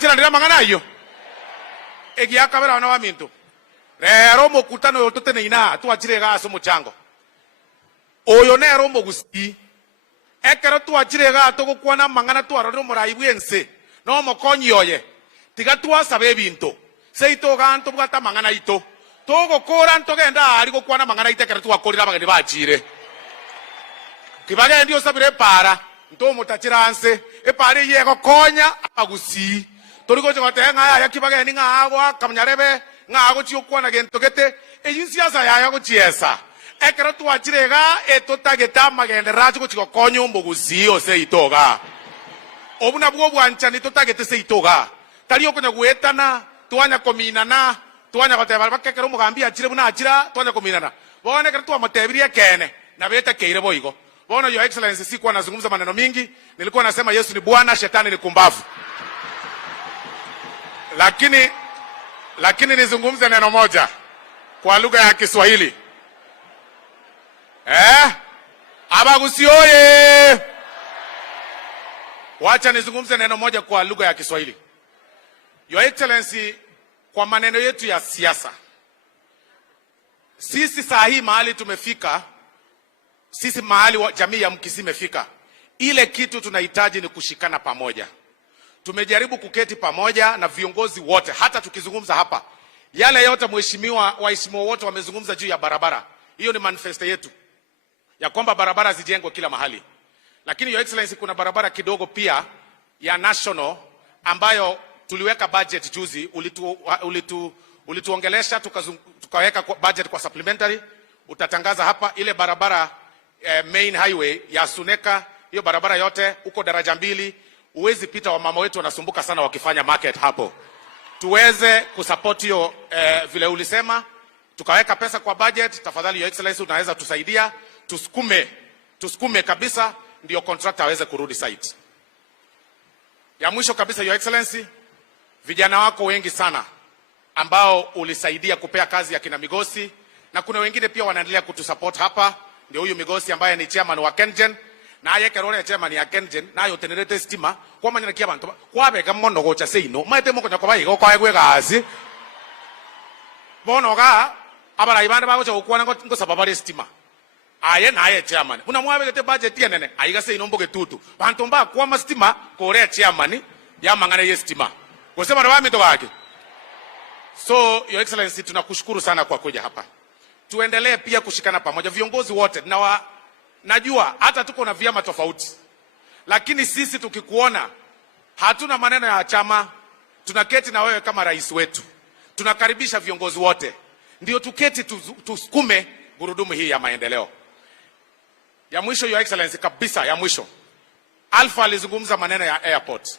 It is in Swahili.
Wanchira ndira mangana iyo. Egia kabera wana wa minto. Rero mokutano yotote ne ina tuachire ga aso muchango. Oyo ne ero mogusi. Ekero tuachire ga to gukwana mangana twaroro muraibu ense. No mokonyi oye. Tiga twasabe binto. Seito ga anto bwata mangana ito. Togo kora anto genda ari gukwana mangana itekero twakorira bagende bachire. Kibage ndio sabire para. Nto mutachiranse epare yego konya agusi toriko jotenga ya kibage ni ngagwa kamnyarebe ngago chiokwana gento gete eyinsiasa ya go chiesa ekero twachirega etotageta magende racho chiko konyo mbugusi ose itoga obuna bwo bwanchani totagete se itoga tari okonya gwetana twanya kominana twanya goteba bakekero mugambi achire buna achira twanya kominana bone kero twamotebirie kene na beta keire boigo. Bono Your Excellency, sikuwa nazungumza maneno mingi, nilikuwa nasema Yesu ni Bwana, shetani ni kumbavu. Lakini nizungumze neno moja kwa lugha ya Kiswahili. Abagusi oye! Wacha nizungumze neno moja kwa lugha ya Kiswahili. Your Excellency, kwa maneno yetu ya siasa, sisi saa hii mahali tumefika, sisi mahali jamii ya Mkisii imefika, ile kitu tunahitaji ni kushikana pamoja. Tumejaribu kuketi pamoja na viongozi wote, hata tukizungumza hapa yale yote waheshimiwa wote wamezungumza juu ya barabara. Hiyo ni manifesto yetu ya kwamba barabara zijengwe kila mahali. Lakini Your Excellency, kuna barabara kidogo pia ya national ambayo tuliweka budget juzi, ulituongelesha tukaweka budget kwa supplementary, utatangaza hapa ile barabara main highway ya Suneka. Hiyo barabara yote uko daraja 2, uwezi pita, wa mama wetu wanasumbuka sana wakifanya market hapo. Tuweze kusupport hiyo vile ulisema, tukaweka pesa kwa budget. Tafadhali Your Excellency, unaweza tusaidia tusukume kabisa ndio contractor aweze kurudi site. Ya mwisho kabisa Your Excellency, vijana wako wengi sana ambao ulisaidia kupea kazi ya kina Migosi, na kuna wengine pia wanaendelea kutusupport hapa. Ndio huyu Migosi ambaye ni chairman wa KenGen, na yekerone chairman ya KenGen na yo tenerete stima kwa manyana kia bantu kwa beka mondo gocha seino maite moko nyakoba igo kwa egwe gazi bono ga abara ibanda bagocha ukwana ngo sababare stima aye na aye chairman una mwabegete budget yenene aiga seino mboge tutu bantu mba kwa ma stima kore chairman ya mangana ye stima kusema na mito wake. So Your Excellency, tunakushukuru sana kwa kuja hapa. Tuendelee pia kushikana pamoja viongozi wote, na najua hata tuko na vyama tofauti, lakini sisi tukikuona hatuna maneno ya chama, tunaketi na wewe kama rais wetu, tunakaribisha viongozi wote ndio tuketi tusukume gurudumu hii ya maendeleo. Ya mwisho Your Excellency kabisa, ya mwisho, Alpha alizungumza maneno ya airport.